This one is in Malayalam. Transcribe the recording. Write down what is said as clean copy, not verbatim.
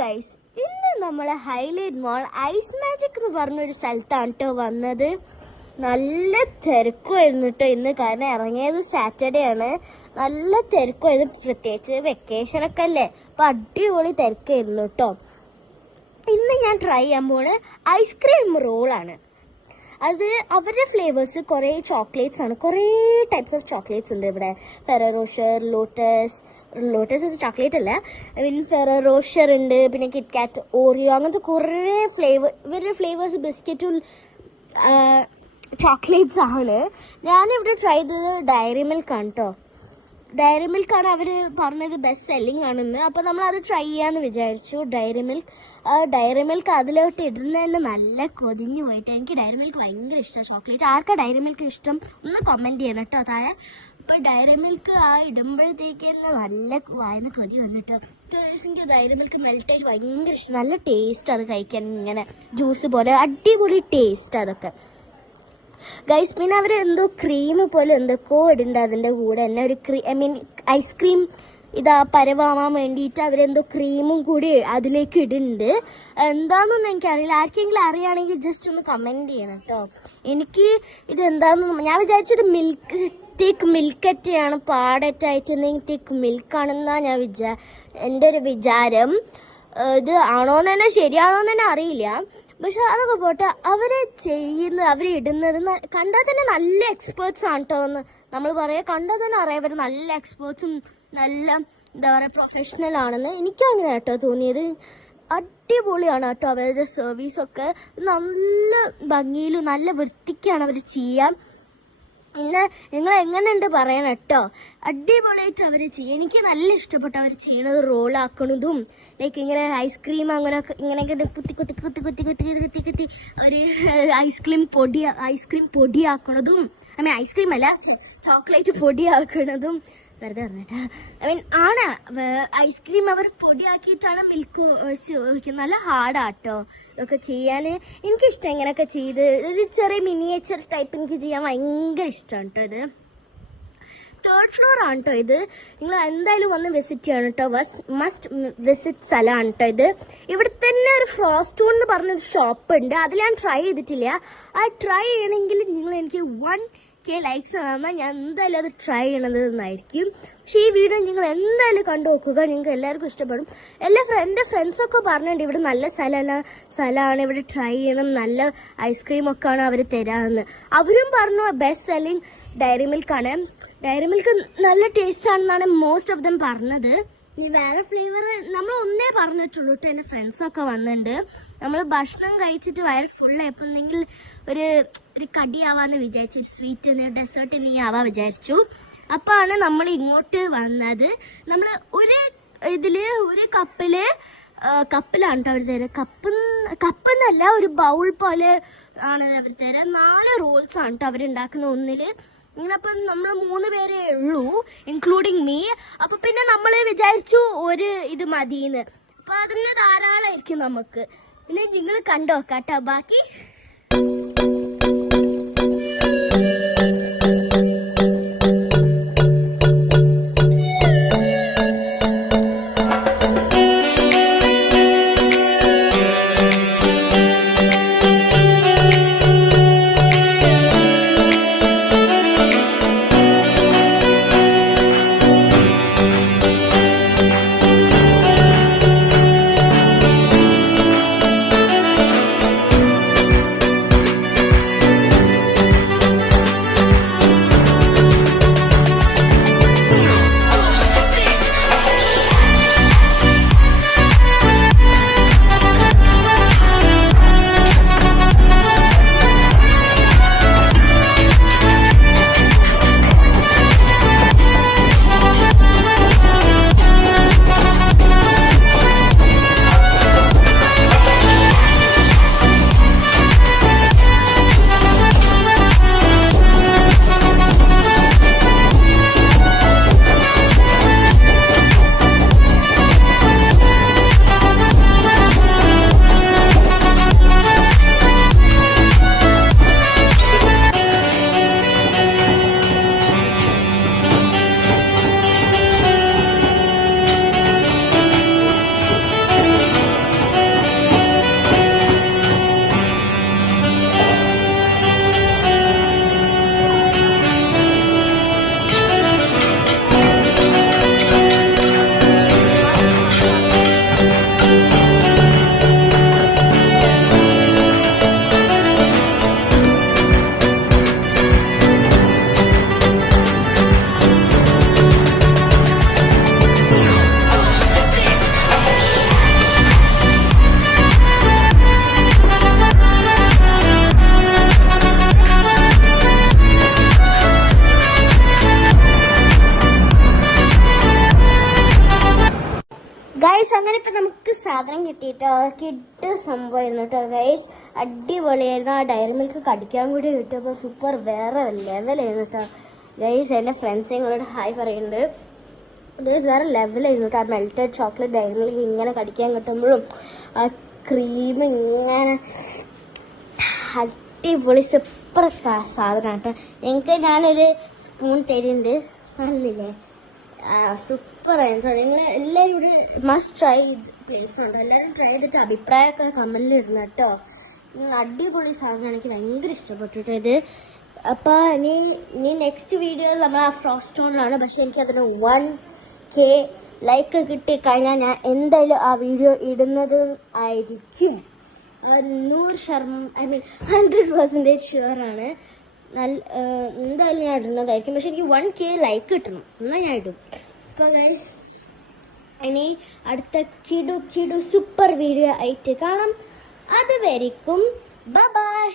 ഗൈസ്, ഇന്ന് നമ്മളെ ഹൈലൈറ്റ് മോൾ ഐസ് മാജിക് എന്ന് പറഞ്ഞൊരു സ്ഥലത്താണ് കേട്ടോ വന്നത്. നല്ല തിരക്കുമായിരുന്നു കേട്ടോ ഇന്ന്. കാരണം ഇറങ്ങിയത് സാറ്റർഡേ ആണ്. നല്ല തിരക്കുമായിരുന്നു, പ്രത്യേകിച്ച് വെക്കേഷനൊക്കെ അല്ലേ. അപ്പൊ അടിപൊളി തിരക്കായിരുന്നു കേട്ടോ. ഇന്ന് ഞാൻ ട്രൈ ചെയ്യാൻ പോണ് ഐസ്ക്രീം റോളാണ്. അത് അവരുടെ ഫ്ലേവേഴ്സ് കുറേ ചോക്ലേറ്റ്സ് ആണ്. കുറേ ടൈപ്സ് ഓഫ് ചോക്ലേറ്റ്സ് ഉണ്ട് ഇവിടെ. ഫെററോഷർ, ലോട്ടസ് ഇത് ചോക്ലേറ്റ് അല്ല, ഫെറോ റോഷർ ഉണ്ട്, പിന്നെ കിറ്റ്കാറ്റ്, ഓറിയോ, അങ്ങനത്തെ കുറേ ഇവരുടെ ഫ്ലേവേഴ്സ് ബിസ്ക്കറ്റും ചോക്ലേറ്റ്സ് ആണ്. ഞാനിവിടെ ട്രൈ ചെയ്തത് ഡയറി മിൽക്ക് ആണ് കേട്ടോ. ഡയറി മിൽക്ക് ആണ് അവർ പറഞ്ഞത് ബെസ്റ്റ് സെല്ലിംഗ് ആണെന്ന്. അപ്പോൾ നമ്മൾ അത് ട്രൈ ചെയ്യാന്ന് വിചാരിച്ചു. ഡയറി മിൽക്ക് അതിലോട്ട് ഇടുന്നതന്നെ നല്ല കൊതിഞ്ഞു പോയിട്ട്. എനിക്ക് ഡയറി മിൽക്ക് ഭയങ്കര ഇഷ്ടമാണ്. ചോക്ലേറ്റ് ആർക്കാ ഡയറി മിൽക്ക് ഇഷ്ടം ഒന്ന് കമൻറ്റ് ചെയ്യണം കേട്ടോ താഴെ. അപ്പോൾ ഡയറി മിൽക്ക് ഇടുമ്പോഴത്തേക്ക് തന്നെ നല്ല വായന കൊതി വന്നിട്ട് എനിക്ക് ഡയറി മിൽക്ക് മെൽറ്റായിട്ട് ഭയങ്കര ഇഷ്ടം. നല്ല ടേസ്റ്റ് അത് കഴിക്കാൻ, ഇങ്ങനെ ജ്യൂസ് പോലെ അടിപൊളി ടേസ്റ്റ് അതൊക്കെ ഗൈസ്. പിന്നെ അവർ എന്തോ ക്രീം പോലെ എന്തൊക്കെയോ ഇടുന്നുണ്ട് അതിൻ്റെ കൂടെ തന്നെ. ഒരു ഐസ്ക്രീം പരവാൻ വേണ്ടിയിട്ട് അവരെന്തോ ക്രീമും കൂടി അതിലേക്ക് ഇടുന്നുണ്ട്. എന്താണെന്നൊന്നും എനിക്കറിയില്ല. ആർക്കെങ്കിലും അറിയുകയാണെങ്കിൽ ജസ്റ്റ് ഒന്ന് കമൻറ്റ് ചെയ്യണം കേട്ടോ. എനിക്ക് ഇതെന്താണെന്ന് ഞാൻ വിചാരിച്ചത് ടേക്ക് മിൽക്കറ്റയാണ്, ടേക്ക് മിൽക്കാണെന്നാണ് എൻ്റെ ഒരു വിചാരം. ഇത് ആണോന്ന് തന്നെ ശരിയാണോന്ന് തന്നെ അറിയില്ല. പക്ഷെ അതൊക്കെ പോട്ടെ, അവരിടുന്നത് കണ്ടാൽ തന്നെ നല്ല എക്സ്പേർട്സ് ആണ് കേട്ടോ എന്ന് നമ്മൾ പറയാം. കണ്ടാൽ തന്നെ അറിയാം അവർ നല്ല എക്സ്പേർട്സും നല്ല എന്താ പറയുക പ്രൊഫഷണൽ ആണെന്ന്. എനിക്കും അങ്ങനെ കേട്ടോ തോന്നിയത്. അടിപൊളിയാണ് കേട്ടോ അവരുടെ സർവീസൊക്കെ. നല്ല ഭംഗിയിലും നല്ല വൃത്തിക്കാണ് അവർ ചെയ്യാൻ. പിന്നെ നിങ്ങൾ എങ്ങനെയുണ്ട് പറയണം കേട്ടോ. അടിപൊളിയായിട്ട് അവർ ചെയ്യും. എനിക്ക് നല്ല ഇഷ്ടപ്പെട്ടു അവർ ചെയ്യണത്. റോളാക്കണതും ലൈക്ക് ഇങ്ങനെ ഐസ്ക്രീം അങ്ങനെയൊക്കെ ഇങ്ങനെയൊക്കെ കുത്തി അവർ ഐസ്ക്രീം പൊടിയാക്കണതും, ഐസ്ക്രീം അല്ല ചോക്ലേറ്റ് പൊടിയാക്കണതും വെറുതെ പറഞ്ഞിട്ടാ. ആണ് ഐസ്ക്രീം അവർ പൊടിയാക്കിയിട്ടാണ് മിൽക്ക് ഒഴിച്ച് നല്ല ഹാർഡാട്ടോ ഇതൊക്കെ ചെയ്യാൻ. എനിക്കിഷ്ടം ഇങ്ങനെയൊക്കെ ചെയ്ത് ഒരു ചെറിയ മിനിയേച്ചർ ടൈപ്പ് എനിക്ക് ചെയ്യാൻ ഭയങ്കര ഇഷ്ടമാണ് കേട്ടോ. ഇത് 3rd ഫ്ലോർ ആണ് കേട്ടോ. ഇത് നിങ്ങൾ എന്തായാലും വന്ന് വിസിറ്റ് ചെയ്യണം കേട്ടോ. മസ്റ്റ് വിസിറ്റ് സ്ഥലമാണ് കേട്ടോ ഇത്. ഇവിടെ തന്നെ ഒരു ഫ്രോസ്റ്റോൺ എന്ന് പറഞ്ഞൊരു ഷോപ്പ് ഉണ്ട്. അതിൽ ഞാൻ ട്രൈ ചെയ്തിട്ടില്ല. ആ ട്രൈ ചെയ്യണമെങ്കിൽ നിങ്ങൾ എനിക്ക് 1K ലൈക്സ് തന്നാൽ ഞാൻ എന്തായാലും അത് ട്രൈ ചെയ്യണതെന്നായിരിക്കും. പക്ഷേ ഈ വീഡിയോ നിങ്ങൾ എന്തായാലും കണ്ടു നോക്കുക, നിങ്ങൾക്ക് എല്ലാവർക്കും ഇഷ്ടപ്പെടും. എൻ്റെ ഫ്രണ്ട്സൊക്കെ പറഞ്ഞിട്ടുണ്ട് ഇവിടെ നല്ല സ്ഥലമാണ്, ഇവിടെ ട്രൈ ചെയ്യണം, നല്ല ഐസ്ക്രീമൊക്കെയാണ് അവർ തരാമെന്ന്. അവരും പറഞ്ഞു ബെസ്റ്റ് സെല്ലിങ് ഡയറി മിൽക്കാണ്. ഡയറി മിൽക്ക് നല്ല ടേസ്റ്റ് ആണെന്നാണ് മോസ്റ്റ് ഓഫ് ദം പറഞ്ഞത്. ഇനി വേറെ ഫ്ലേവർ നമ്മൾ ഒന്നേ പറഞ്ഞിട്ടുള്ളൂ കേട്ടോ. എൻ്റെ ഫ്രണ്ട്സൊക്കെ വന്നിട്ടുണ്ട്. നമ്മൾ ഭക്ഷണം കഴിച്ചിട്ട് വയറ് ഫുള്ളായപ്പോഴെങ്കിൽ ഒരു കടിയാവാന്ന് വിചാരിച്ചു, സ്വീറ്റ് ഡെസേർട്ട് എന്തെങ്കിലും ആവാൻ വിചാരിച്ചു. അപ്പോൾ ആണ് നമ്മൾ ഇങ്ങോട്ട് വന്നത്. നമ്മൾ ഒരു കപ്പിലാണ് കേട്ടോ അവർ തരാം. കപ്പെന്നല്ല, ഒരു ബൗൾ പോലെ ആണ് അവർ തരാം. 4 റോൾസ് ആണ് കേട്ടോ അവരുണ്ടാക്കുന്ന ഒന്നിൽ. ഇങ്ങനപ്പം നമ്മൾ 3 പേരേ ഉള്ളൂ ഇൻക്ലൂഡിങ് മീ. അപ്പൊ പിന്നെ നമ്മൾ വിചാരിച്ചു ഒരു ഇത് മതിന്ന്. അപ്പൊ അതിന് ധാരാളമായിരിക്കും നമുക്ക്. പിന്നെ നിങ്ങൾ കണ്ടോ കേട്ടോ ബാക്കി. ഗൈസ് അങ്ങനെ ഇപ്പൊ നമുക്ക് സാധനം കിട്ടിയിട്ട് കിട്ട് സംഭവമായിരുന്നു കേട്ടോ ഗൈസ്. അടിപൊളിയായിരുന്നു. ആ ഡയറി മിൽക്ക് കടിക്കാൻ കൂടി കിട്ടിയപ്പോൾ സൂപ്പർ വേറെ ലെവലായിരുന്നു കേട്ടോ ഗൈസ്. എൻ്റെ ഫ്രണ്ട്സ് നിങ്ങളോട് ഹായ് പറയുന്നുണ്ട്. ഗൈസ് വേറെ ലെവലായിരുന്നു കേട്ടോ. ആ മെൽറ്റഡ് ചോക്ലേറ്റ് ഡയറി മിൽക്ക് ഇങ്ങനെ കടിക്കാൻ കിട്ടുമ്പോഴും ആ ക്രീം ഇങ്ങനെ അടിപൊളി സൂപ്പർ സാധനം കേട്ടോ. എനിക്ക് ഞാനൊരു സ്പൂൺ തരുന്നുണ്ട്, കാണുന്നില്ലേ? സൂപ്പർ ആയിരുന്നു. നിങ്ങൾ എല്ലാവരും ഇവിടെ മസ്റ്റ് ട്രൈ പ്ലേസ് ഉണ്ട്. എല്ലാവരും ട്രൈ ചെയ്തിട്ട് അഭിപ്രായമൊക്കെ കമന്റിൽ ഇടുന്ന കേട്ടോ. അടിപൊളി സാധനം, എനിക്ക് ഭയങ്കര ഇഷ്ടപ്പെട്ടിട്ട് ഇത്. അപ്പോൾ ഇനി നെക്സ്റ്റ് വീഡിയോയിൽ നമ്മൾ ആ ഫ്രോസ്റ്റ് സ്റ്റോണിലാണ്. പക്ഷെ എനിക്കതിന് 1K ലൈക്ക് കിട്ടിക്കഴിഞ്ഞാൽ ഞാൻ എന്തായാലും ആ വീഡിയോ ഇടുന്നത് ആയിരിക്കും. 100% ഷുവറാണ്. എന്തായാലും ഞാൻ ഇടുന്നതായിരിക്കും. പക്ഷെ എനിക്ക് 1K ലൈക്ക് കിട്ടണം, എന്നാൽ ഞാൻ ഇടും. അപ്പോൾ ഗൈസ് ഇനി അടുത്ത കിടു സൂപ്പർ വീഡിയോ ആയിട്ട് കാണാം. അതുവരെക്കും ബൈ ബൈ.